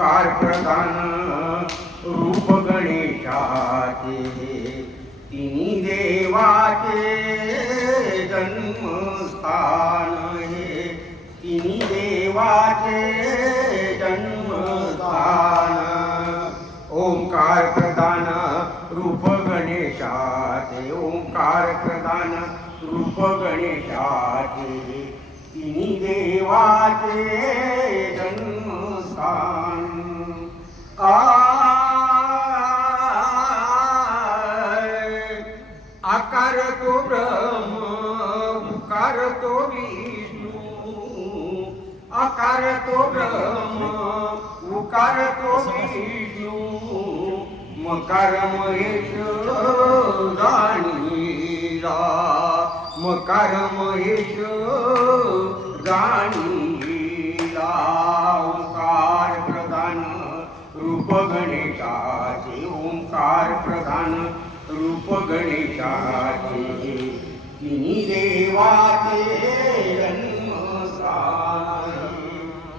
ओंकार प्रधान रूप गणेशाचे तिन्ही देवाचे जन्मस्थान हे तिन्ही देवाचे जन्मस्थान ओंकार प्रधान रूप गणेशाचे ओंकार प्रधान रूप गणेशाचे तिन्ही देवाचे जन्मस्थान आकार तो ब्रह्म उकार तो विष्णू आकार तो ब्रह्म उकार तो विष्णू मकार महेश जाणीला मकार महेश जाणीला ओंकार प्रधान रूप गणेशाचे ओंकार प्रधान रूप गणेशाचे तिन्ही देवाचे जन्मस्थान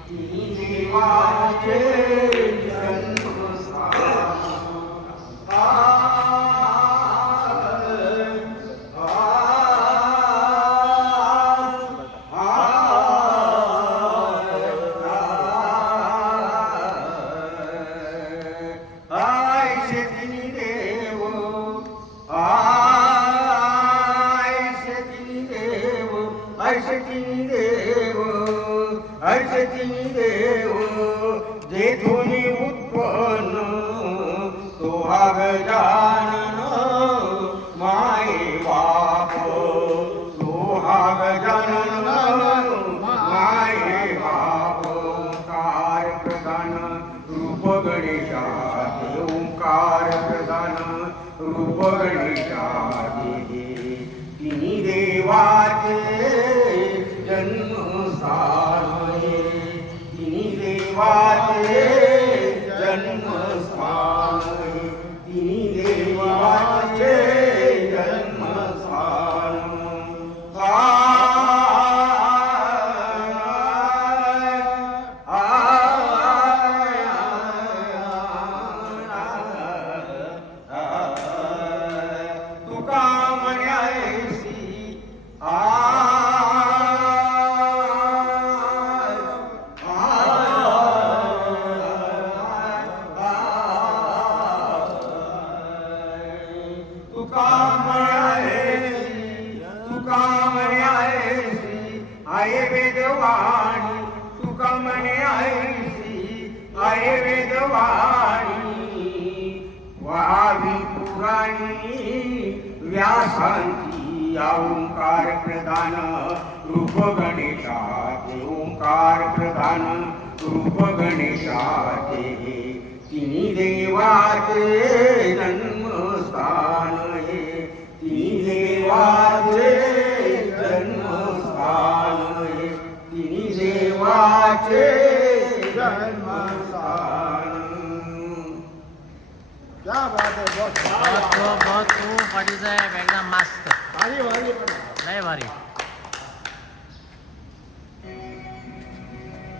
तिन्ही देवाचे ऐसे तिन्ही देव जेथून उत्पन्न तो हा गजानन माये बाप तो हा गजानन माये बाप ओंकार प्रधान रूप गणेशाचे ओंकार प्रधान रूप गणेशाचे तिन्ही देवाचे जन्मस्थान तिन्ही देवाचे जन्मस्थान तिन्ही देवाचे जन्मस्थान तुका म्हणायसी आये वेदवाणी तुका म्हणे ऐसी आये वेदवाणी व्हावी पुराणी व्यासांची ओंकार प्रधान रूप गणेशाचे ओंकार प्रधान रूप गणेशाचे तिन्ही देवाचे जन्मस्थान हे तिन्ही देवाचे जन्मस्थान तिन्ही देवाचे जन्मस्थान क्या बात है बहुत बहुत खूप वाटीचं आहे एकदम मस्त भारी भारी लय भारी